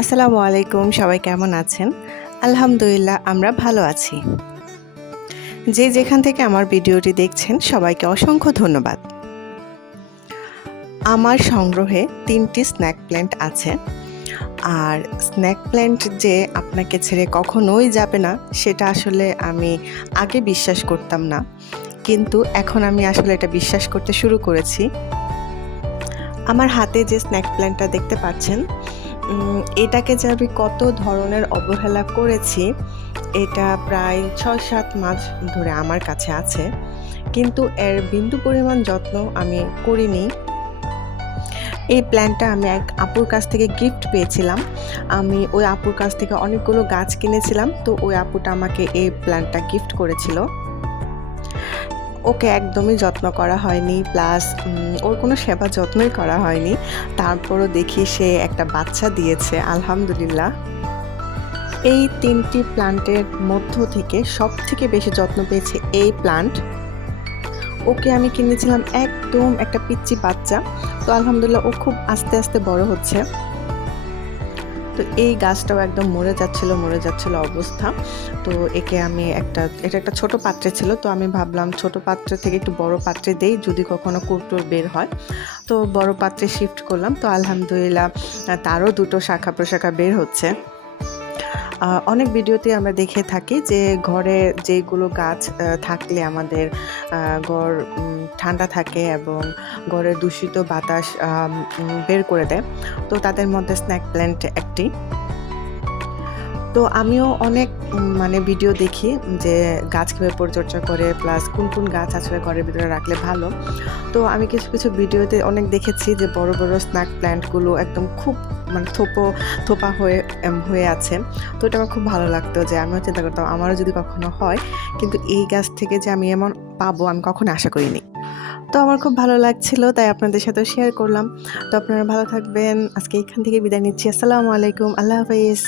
আসসালামু আলাইকুম, সবাই কেমন আছেন? আলহামদুলিল্লাহ আমরা ভালো আছি। যে যেখান থেকে আমার ভিডিওটি দেখছেন সবাইকে অসংখ্য ধন্যবাদ। আমার সংগ্রহে ৩টি স্ন্যাক প্ল্যান্ট আছে। আর স্ন্যাক প্ল্যান্ট যে আপনাকে ছেড়ে কখনোই যাবে না সেটা আসলে আমি আগে বিশ্বাস করতাম না। কিন্তু এখন আমি আসলে এটা বিশ্বাস করতে শুরু করেছি। আমার হাতে যে স্ন্যাক প্ল্যান্টটা দেখতে পাচ্ছেন, এটাকে যে আমি কত ধরনের অবহেলা করেছি, এটা প্রায় ৬-৭ মাস ধরে আমার কাছে আছে। কিন্তু এর বিন্দু পরিমাণ যত্ন আমি করিনি। এই প্ল্যান্টটা আমি এক আপুর কাছ থেকে গিফট পেয়েছিলাম। আমি ওই আপুর কাছ থেকে অনেকগুলো গাছ কিনেছিলাম। তো ওই আপুটা আমাকে এই প্ল্যান্টটা গিফট করেছিল। ওকে একদমই যত্ন করা হয়নি, প্লাস ওর কোনো সেবা যত্নই করা হয়নি। তারপরও দেখি সে একটা বাচ্চা দিয়েছে, আলহামদুলিল্লাহ। এই ৩টি প্লান্টের মধ্য থেকে সবথেকে বেশি যত্ন পেয়েছে এই প্লান্ট। ওকে আমি কিনেছিলাম একদম একটা পিচ্চি বাচ্চা। তো আলহামদুলিল্লাহ ও খুব আস্তে আস্তে বড় হচ্ছে। তো এই গাছটাও একদম মরে যাচ্ছিল অবস্থা। তো একে আমি এটা একটা ছোট পাত্রে ছিল। তো আমি ভাবলাম ছোট পাত্র থেকে একটু বড় পাত্রে দেই, যদি কখনো কুরটুর বের হয়। তো বড় পাত্রে শিফট করলাম। তো আলহামদুলিল্লাহ তারও ২টো শাখা প্রশাখা বের হচ্ছে। অনেক ভিডিওতে আমরা দেখে থাকি যে ঘরে যেগুলো গাছ থাকলে আমাদের ঘর ঠান্ডা থাকে এবং ঘরের দূষিত বাতাস বের করে দেয়। তো তাদের মধ্যে স্ন্যাক প্ল্যান্ট একটি। তো আমিও অনেক মানে ভিডিও দেখি যে গাছ কীভাবে পরিচর্যা করে, প্লাস কোন কোন গাছ আসলে ঘরের ভিতরে রাখলে ভালো। তো আমি কিছু কিছু ভিডিওতে অনেক দেখেছি যে বড় বড় স্ন্যাক প্ল্যান্টগুলো একদম খুব মানে থোপা হয়ে আছে। তো এটা আমার খুব ভালো লাগতো যে আমিও চিন্তা করতাম আমারও যদি কখনো হয়, কিন্তু এই গাছ থেকে যে আমি এমন পাবো আমি কখনো আশা করিনি। তো আমার খুব ভালো লাগছিল, তাই আপনাদের সাথেও শেয়ার করলাম। তো আপনারা ভালো থাকবেন। আজকে এখান থেকে বিদায় নিচ্ছি। আসসালামু আলাইকুম, আল্লাহ হাফেজ।